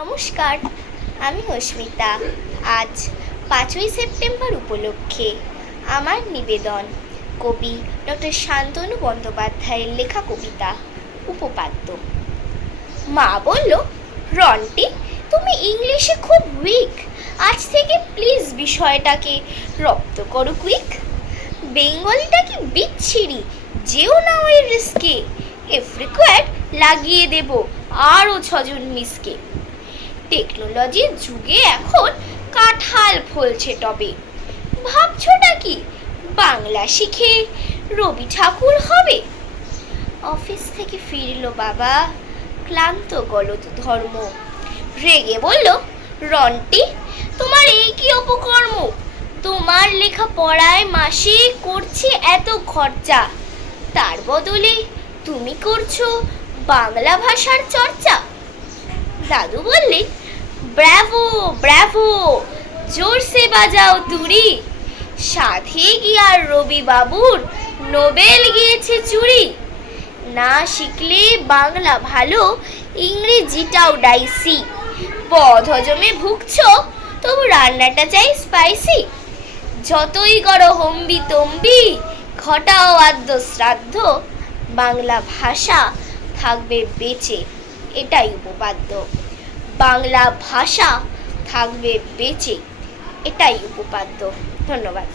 নমস্কার, আমি অস্মিতা। আজ 5ই সেপ্টেম্বর উপলক্ষে আমার নিবেদন কবি ডক্টর শান্তনু বন্দ্যোপাধ্যায়ের লেখা কবিতা উপপাদ্য। মা বলল, রন্টি, তুমি ইংলিশে খুব উইক, আজ থেকে প্লিজ বিষয়টাকে রপ্ত করো কুইক। বেঙ্গলিটা কি বিচ্ছিরি, যেও না ওই রিস্কে, এফ রিকোয়ার্ড লাগিয়ে দেব আরও 6 জন মিসকে। টেকনোলজির যুগে এখন কাঁঠাল ফলছে টবে, ভাবছোটা কি বাংলা শিখে রবি ঠাকুর হবে? অফিস থেকে ফিরলো বাবা, ক্লান্ত গলদ ধর্ম, রেগে বলল, রন্টি, তোমার এই কি অপকর্ম? তোমার লেখা পড়ায় মাসে করছি এত খরচা, তার বদলে তুমি করছো বাংলা ভাষার চর্চা। দাদু বললেন, ব্রাভো ব্রাভো, জোরসে বাজাও তুড়ি, সাথে গিয়ার রবি বাবুর নোবেল গিয়েছে চুরি। না শিখলে বাংলা ভালো, ইংরেজিটাও ডাইসি, বদ হজমে ভুগছো তবু রান্নাটা চাই স্পাইসি। যতই করো হম্বি তম্বি, ঘটাও আদ্য শ্রাদ্ধ, বাংলা ভাষা থাকবে বেঁচে, এটাই উপপাদ্য। বাংলা ভাষা থাকবে বেঁচে, এটাই উপপাদ্য। ধন্যবাদ।